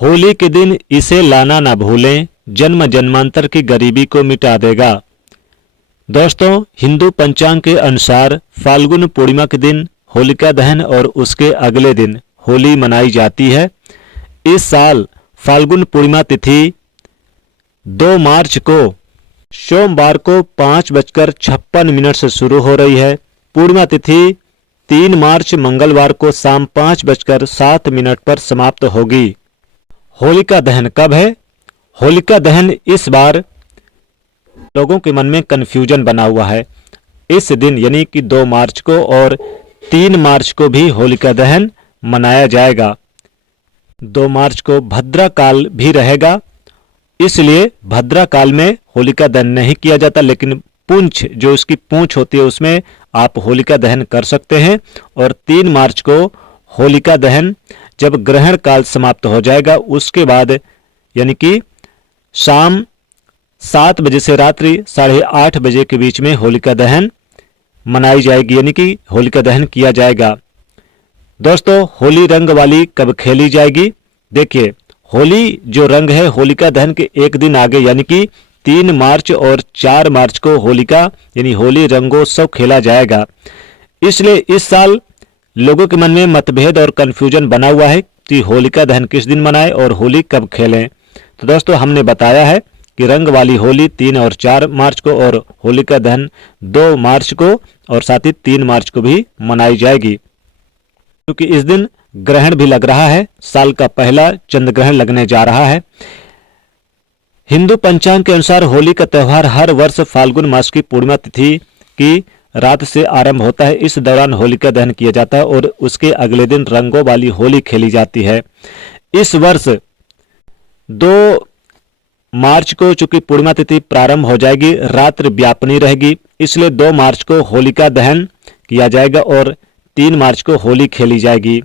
होली के दिन इसे लाना ना भूलें, जन्म जन्मांतर की गरीबी को मिटा देगा। दोस्तों, हिंदू पंचांग के अनुसार फाल्गुन पूर्णिमा के दिन होलिका दहन और उसके अगले दिन होली मनाई जाती है। इस साल फाल्गुन पूर्णिमा तिथि 2 मार्च को सोमवार को 5:56 से शुरू हो रही है। पूर्णिमा तिथि 3 मार्च मंगलवार को शाम 5:07 पर समाप्त होगी। होलिका दहन कब है? होलिका दहन इस बार लोगों के मन में कंफ्यूजन बना हुआ है। इस दिन यानी कि 2 मार्च को और 3 मार्च को भी होलिका दहन मनाया जाएगा। 2 मार्च को भद्रा काल भी रहेगा, इसलिए भद्रा काल में होलिका दहन नहीं किया जाता, लेकिन पूंछ जो इसकी पूंछ होती है उसमें आप होलिका दहन कर सकते हैं। और 3 मार्च को होलिका दहन जब ग्रहण काल समाप्त हो जाएगा उसके बाद यानी कि शाम 7 बजे से रात्रि 8:30 बजे के बीच में होलिका दहन मनाई जाएगी, यानी कि होलिका दहन किया जाएगा। दोस्तों, होली रंग वाली कब खेली जाएगी? देखिए, होली जो रंग है होलिका दहन के एक दिन आगे यानी कि 3 मार्च और 4 मार्च को होलिका यानी होली रंगोत्सव खेला जाएगा। इसलिए इस साल लोगों के मन में मतभेद और कंफ्यूजन बना हुआ है कि होलिका दहन किस दिन मनाएं और होली कब खेलें। तो दोस्तों, हमने बताया है कि रंग वाली होली 3 और 4 मार्च को और होलिका दहन 2 मार्च को और साथ ही 3 मार्च को भी मनाई जाएगी, क्योंकि इस दिन ग्रहण भी लग रहा है। साल का पहला चंद्र ग्रहण लगने जा रहा है। हिंदू पंचांग के अनुसार होली का त्यौहार हर वर्ष फाल्गुन मास की पूर्णिमा तिथि की रात से आरंभ होता है। इस दौरान होलिका दहन किया जाता है और उसके अगले दिन रंगों वाली होली खेली जाती है। इस वर्ष 2 मार्च को चूंकि पूर्णिमा तिथि प्रारंभ हो जाएगी, रात्रि व्यापनी रहेगी, इसलिए 2 मार्च को होलिका दहन किया जाएगा और 3 मार्च को होली खेली जाएगी।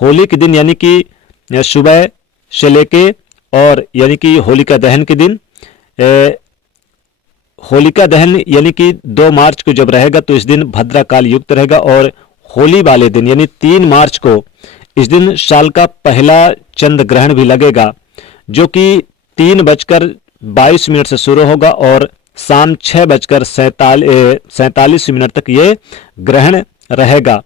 होली के दिन यानी कि सुबह से लेके और यानी कि होलिका दहन के दिन होलिका दहन यानी कि 2 मार्च को जब रहेगा तो इस दिन भद्रा काल युक्त रहेगा और होली वाले दिन यानी 3 मार्च को इस दिन साल का पहला चंद्र ग्रहण भी लगेगा, जो कि 3:22 से शुरू होगा और शाम 6:47 तक ये ग्रहण रहेगा।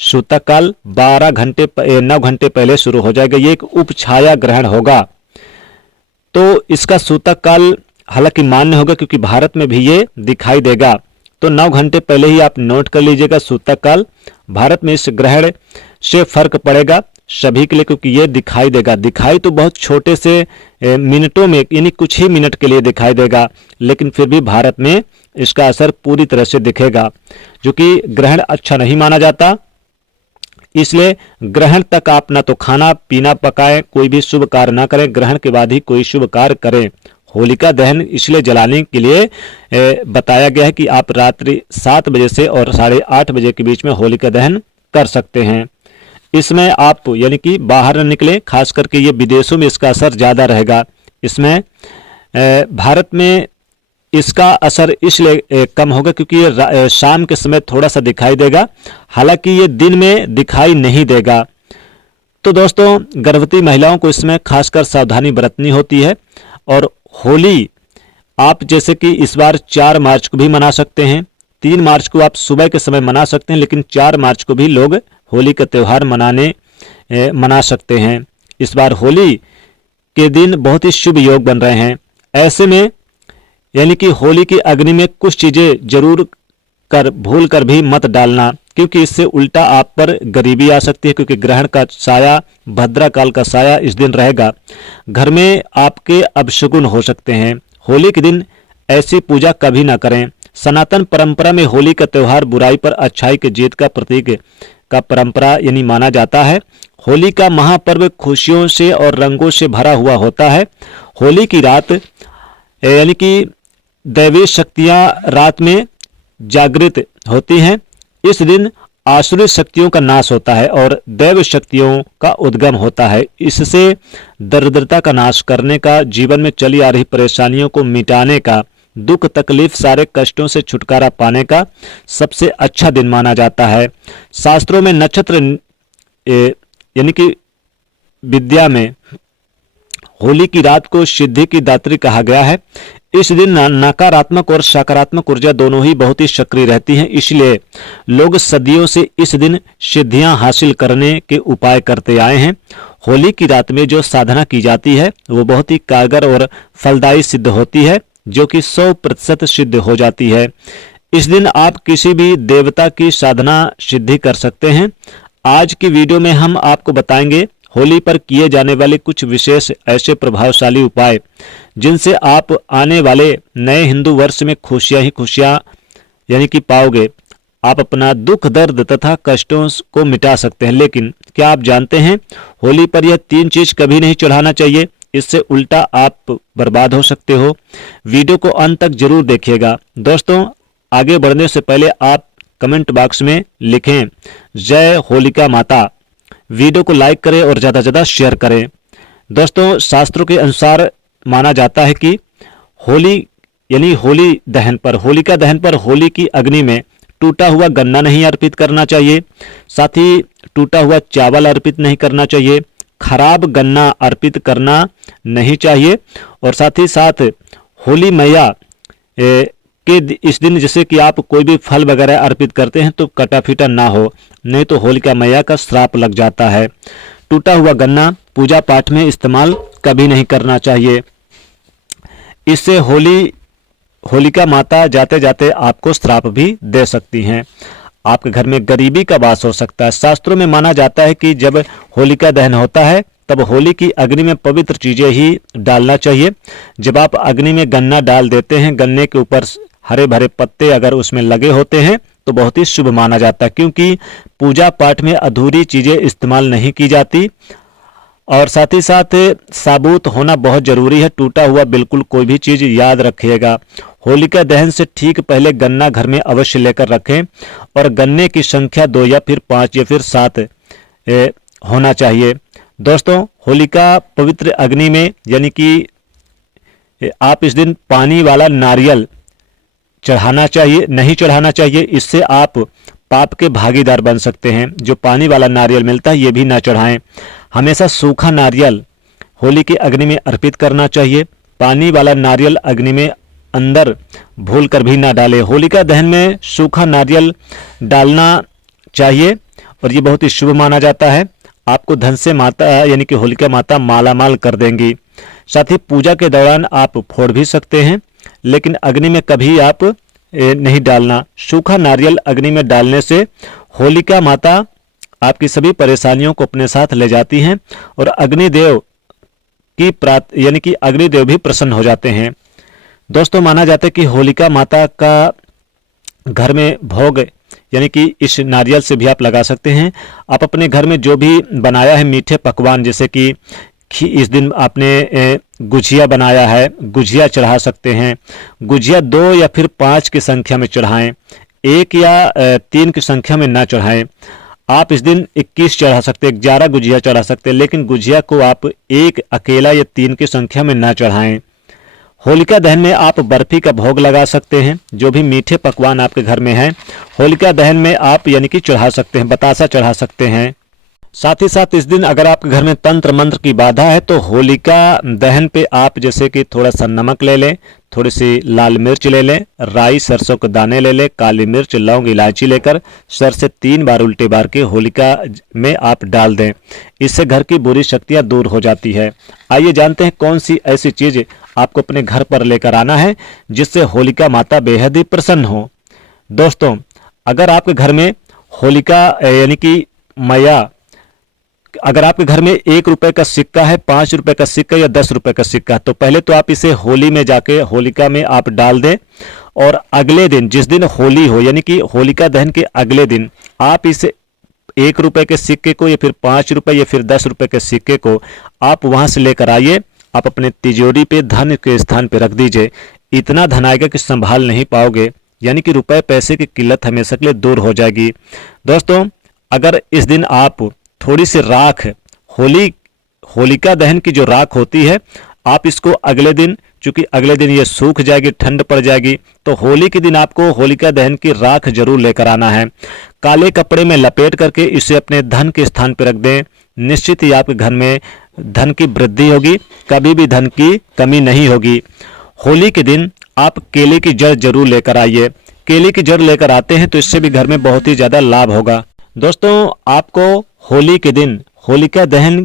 सूतक काल 9 घंटे पहले शुरू हो जाएगा। ये एक उपछाया ग्रहण होगा, तो इसका सूतक काल हालांकि मान्य होगा क्योंकि भारत में भी ये दिखाई देगा। तो 9 घंटे पहले ही आप नोट कर लीजिएगा सूतक काल। भारत में इस ग्रहण से फर्क पड़ेगा सभी के लिए, क्योंकि ये दिखाई देगा। दिखाई तो बहुत छोटे से मिनटों में यानी कुछ ही मिनट के लिए दिखाई देगा, लेकिन फिर भी भारत में इसका असर पूरी तरह से दिखेगा। जो कि ग्रहण अच्छा नहीं माना जाता, इसलिए ग्रहण तक आप ना तो खाना पीना पकाएं, कोई भी शुभ कार्य ना करें, ग्रहण के बाद ही कोई शुभ कार्य करें। होलिका दहन इसलिए जलाने के लिए बताया गया है कि आप रात्रि 7 बजे से और 8:30 बजे के बीच में होलिका दहन कर सकते हैं। इसमें आप यानी कि बाहर न निकले, खास करके ये विदेशों में इसका असर ज़्यादा रहेगा। इसमें भारत में इसका असर इसलिए कम होगा क्योंकि ये शाम के समय थोड़ा सा दिखाई देगा, हालांकि ये दिन में दिखाई नहीं देगा। तो दोस्तों, गर्भवती महिलाओं को इसमें खासकर सावधानी बरतनी होती है। और होली आप जैसे कि इस बार 4 मार्च को भी मना सकते हैं, 3 मार्च को आप सुबह के समय मना सकते हैं, लेकिन 4 मार्च को भी लोग होली का त्यौहार मना सकते हैं। इस बार होली के दिन बहुत ही शुभ योग बन रहे हैं। ऐसे में यानी कि होली की अग्नि में कुछ चीजें जरूर भूल कर भी मत डालना, क्योंकि इससे उल्टा आप पर गरीबी आ सकती है, क्योंकि ग्रहण का साया भद्रा काल का साया इस दिन रहेगा। घर में आपके अपशगुन हो सकते हैं। होली के दिन ऐसी पूजा कभी ना करें। सनातन परंपरा में होली का त्यौहार बुराई पर अच्छाई के जीत का प्रतीक का परंपरा यानी माना जाता है। होली का महापर्व खुशियों से और रंगों से भरा हुआ होता है। होली की रात यानी कि दैवी शक्तियां रात में जागृत होती हैं। इस दिन आसुरी शक्तियों का नाश होता है और दैव शक्तियों का उद्गम होता है। इससे दरिद्रता का नाश करने का, जीवन में चली आ रही परेशानियों को मिटाने का, दुख तकलीफ सारे कष्टों से छुटकारा पाने का सबसे अच्छा दिन माना जाता है। शास्त्रों में नक्षत्र यानी कि विद्या में होली की रात को सिद्धि की दात्री कहा गया है। इस दिन नकारात्मक और सकारात्मक ऊर्जा दोनों ही बहुत ही सक्रिय रहती हैं, इसलिए लोग सदियों से इस दिन सिद्धियां हासिल करने के उपाय करते आए हैं। होली की रात में जो साधना की जाती है वो बहुत ही कारगर और फलदायी सिद्ध होती है, जो कि 100% सिद्ध हो जाती है। इस दिन आप किसी भी देवता की साधना सिद्धि कर सकते हैं। आज की वीडियो में हम आपको बताएंगे होली पर किए जाने वाले कुछ विशेष ऐसे प्रभावशाली उपाय जिनसे आप आने वाले नए हिंदू वर्ष में खुशियां ही खुशियां यानी कि पाओगे। आप अपना दुख दर्द तथा कष्टों को मिटा सकते हैं। लेकिन क्या आप जानते हैं होली पर यह 3 चीज कभी नहीं चढ़ाना चाहिए, इससे उल्टा आप बर्बाद हो सकते हो। वीडियो को अंत तक जरूर देखिएगा। दोस्तों, आगे बढ़ने से पहले आप कमेंट बॉक्स में लिखें जय होलिका माता। वीडियो को लाइक करें और ज़्यादा से ज़्यादा शेयर करें। दोस्तों, शास्त्रों के अनुसार माना जाता है कि होली यानी होली दहन पर, होलिका दहन पर होली की अग्नि में टूटा हुआ गन्ना नहीं अर्पित करना चाहिए, साथ ही टूटा हुआ चावल अर्पित नहीं करना चाहिए, खराब गन्ना अर्पित करना नहीं चाहिए, और साथ ही साथ होली मैया के इस दिन जैसे कि आप कोई भी फल वगैरह अर्पित करते हैं तो कटा फीटा ना हो, नहीं तो होलिका मैया का श्राप लग जाता है। टूटा हुआ गन्ना पूजा पाठ में इस्तेमाल कभी नहीं करना चाहिए, इससे होलिका माता जाते जाते आपको श्राप भी दे सकती हैं। आपके घर में गरीबी का वास हो सकता है। शास्त्रों में माना जाता है कि जब होलिका दहन होता है तब होली की अग्नि में पवित्र चीजें ही डालना चाहिए। जब आप अग्नि में गन्ना डाल देते हैं, गन्ने के ऊपर हरे भरे पत्ते अगर उसमें लगे होते हैं तो बहुत ही शुभ माना जाता है, क्योंकि पूजा पाठ में अधूरी चीजें इस्तेमाल नहीं की जाती। और साथ ही साथ साबुत होना बहुत जरूरी है। टूटा हुआ बिल्कुल कोई भी चीज याद रखिएगा। होलिका दहन से ठीक पहले गन्ना घर में अवश्य लेकर रखें, और गन्ने की संख्या 2 या फिर 5 या फिर 7 होना चाहिए। दोस्तों, होलिका पवित्र अग्नि में यानी कि आप इस दिन पानी वाला नारियल चढ़ाना चाहिए, नहीं चढ़ाना चाहिए, इससे आप पाप के भागीदार बन सकते हैं। जो पानी वाला नारियल मिलता है ये भी ना चढ़ाएं। हमेशा सूखा नारियल होली की अग्नि में अर्पित करना चाहिए। पानी वाला नारियल अग्नि में अंदर भूल कर भी ना डालें। होलिका दहन में सूखा नारियल डालना चाहिए और ये बहुत ही शुभ माना जाता है। आपको धन से माता यानी कि होलिका माता मालामाल कर देंगी। साथ ही पूजा के दौरान आप फोड़ भी सकते हैं, लेकिन अग्नि में कभी आप नहीं डालना। सूखा नारियल अग्नि में डालने से होलिका माता आपकी सभी परेशानियों को अपने साथ ले जाती हैं और अग्निदेव की यानी कि अग्निदेव भी प्रसन्न हो जाते हैं। दोस्तों, माना जाता है कि होलिका माता का घर में भोग यानी कि इस नारियल से भी आप लगा सकते हैं। आप अपने घर में जो भी बनाया है मीठे पकवान, जैसे कि इस दिन आपने गुजिया बनाया है, गुजिया चढ़ा सकते हैं। गुजिया 2 या फिर 5 की संख्या में चढ़ाएं, 1 या 3 की संख्या में ना चढ़ाएं। आप इस दिन 21 चढ़ा सकते हैं, 11 गुजिया चढ़ा सकते हैं, लेकिन गुजिया को आप 1 अकेला या 3 की संख्या में ना चढ़ाएं। होलिका दहन में आप बर्फी का भोग लगा सकते हैं। जो भी मीठे पकवान आपके घर में हैं होलिका दहन में आप यानी कि चढ़ा सकते हैं, बतासा चढ़ा सकते हैं। साथ ही साथ इस दिन अगर आपके घर में तंत्र मंत्र की बाधा है तो होलिका दहन पे आप जैसे कि थोड़ा सा नमक ले लें, थोड़ी सी लाल मिर्च ले लें, राई सरसों के दाने ले लें, काली मिर्च लौंग इलायची लेकर सर से 3 बार उल्टे बार के होलिका में आप डाल दें। इससे घर की बुरी शक्तियां दूर हो जाती है। आइए जानते हैं कौन सी ऐसी चीज आपको अपने घर पर लेकर आना है जिससे होलिका माता बेहद ही प्रसन्न हो। दोस्तों, अगर आपके घर में होलिका यानी कि मैया, अगर आपके घर में 1 रुपए का सिक्का है, 5 रुपए का सिक्का या 10 रुपए का सिक्का, तो पहले तो आप इसे होली में जाके होलिका में आप डाल दें, और अगले दिन जिस दिन होली हो यानी कि होलिका दहन के अगले दिन आप इसे 1 रुपए के सिक्के को या फिर 5 रुपए या फिर 10 रुपए के सिक्के को आप वहां से लेकर आइए। आप अपने तिजोरी पे धन के स्थान पे रख दीजिए। इतना धन आएगा कि संभाल नहीं पाओगे, यानी कि रुपए पैसे की किल्लत हमेशा के लिए दूर हो जाएगी। दोस्तों, अगर इस दिन आप थोड़ी सी राख, होलिका दहन की जो राख होती है, आप इसको अगले दिन, चूंकि अगले दिन ये सूख जाएगी, ठंड पड़ जाएगी, तो होली के दिन आपको होलिका दहन की राख जरूर लेकर आना है। काले कपड़े में लपेट करके इसे अपने धन के स्थान पर रख दें। निश्चित ही आपके घर में धन की वृद्धि होगी, कभी भी धन की कमी नहीं होगी। होली के दिन आप केले की जड़ जरूर लेकर आइए। केले की जड़ लेकर आते हैं तो इससे भी घर में बहुत ही ज़्यादा लाभ होगा। दोस्तों, आपको होली के दिन होलिका दहन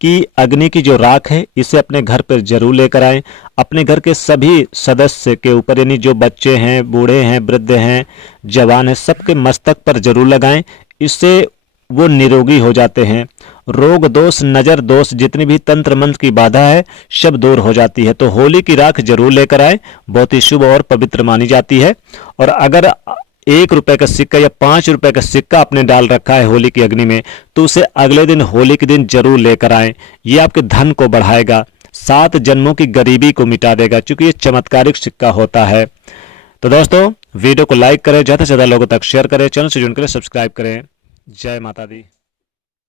की अग्नि की जो राख है इसे अपने घर पर जरूर लेकर आएं। अपने घर के सभी सदस्य के ऊपर, यानी जो बच्चे हैं, बूढ़े हैं, वृद्ध हैं, जवान हैं, सबके मस्तक पर जरूर लगाएं। इससे वो निरोगी हो जाते हैं। रोग दोष, नजर दोष, जितनी भी तंत्र मंत्र की बाधा है सब दूर हो जाती है। तो होली की राख जरूर लेकर आए, बहुत ही शुभ और पवित्र मानी जाती है। और अगर 1 रुपए का सिक्का या 5 रुपए का सिक्का आपने डाल रखा है होली की अग्नि में, तो उसे अगले दिन होली के दिन जरूर लेकर आए। ये आपके धन को बढ़ाएगा, 7 जन्मों की गरीबी को मिटा देगा, क्योंकि ये चमत्कारिक सिक्का होता है। तो दोस्तों, वीडियो को लाइक करें, ज़्यादा से ज़्यादा लोगों तक शेयर करें, चैनल से जुड़ने के लिए सब्सक्राइब करें। जय माता दी।